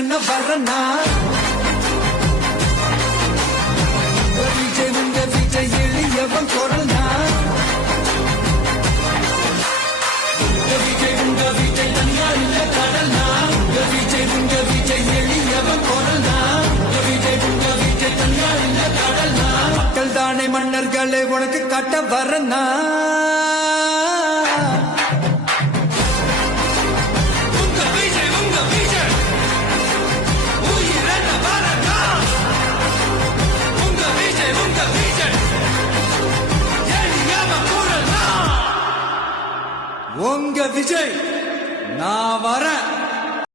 உயிரென்ன வரனா விஜய் உங்க விஜய் எளியவன் குரல்னா விஜய் உங்க விஜய் தனியா இல்ல கடல்னா விஜய் உங்க விஜய் எளியவன் குரல்னா விஜய் உங்க விஜய் தனியா இல்ல கடல்னா மக்கள் தானே மன்னர்களே உனக்கு காட்ட வரனா உங்க விஜய் நான் வரேன்.